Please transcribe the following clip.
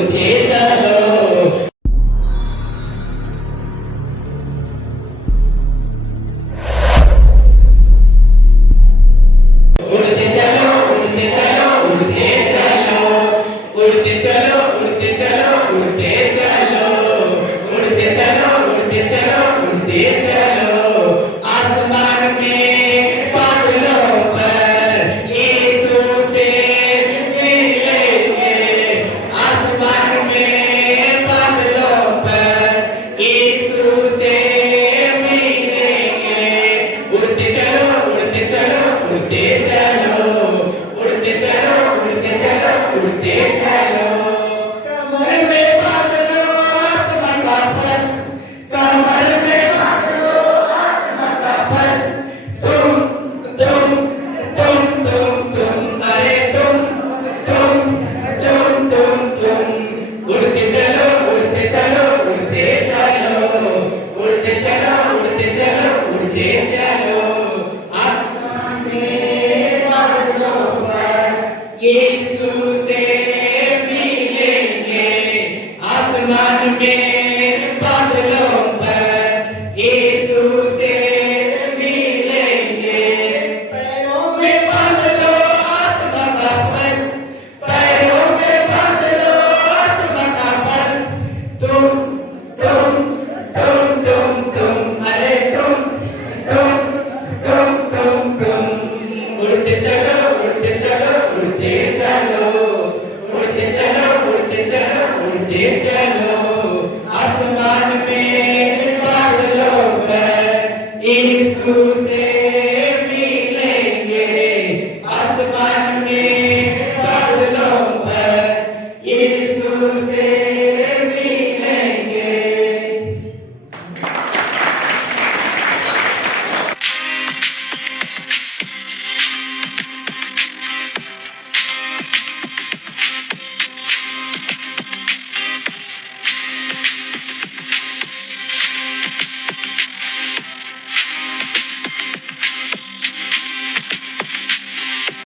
उड़ते चलो उड़ते चलो उड़ते चलो उड़ते चलो उड़ते चलो उड़ते चलो उड़ते चलो उड़ते चलो उड़ते चलो उड़ते चलो आसमान में बादलों पर यीशु से मिलेंगे आसमान में बादलों पर यीशु से मिलेंगे उड़ते चलो उड़ते चलो उड़ते चलो उड़ते चलो उड़ते चलो उड़ते चलो कमर में बांधो आत्मा का फल कमर में बांधो आत्मा का फल तुम अरे तुम उड़ते चलो उड़ते चलो उड़ते चलो उड़ते चलो उड़ते चलो उड़ते चलो आसमान में बादलों पर यीशु से मिलेंगे आसमान में बादलों पर यीशु से मिलेंगे पैरों में बांध लो आत्मा का फल पैरों में बांध लो आत्मा का फल तुम अरे तुम उड़ते चलो उड़ते चलो उड़ते चलो उड़ते चलो उड़ते चलो उड़ते चलो आसमान में बादलों पर यीशु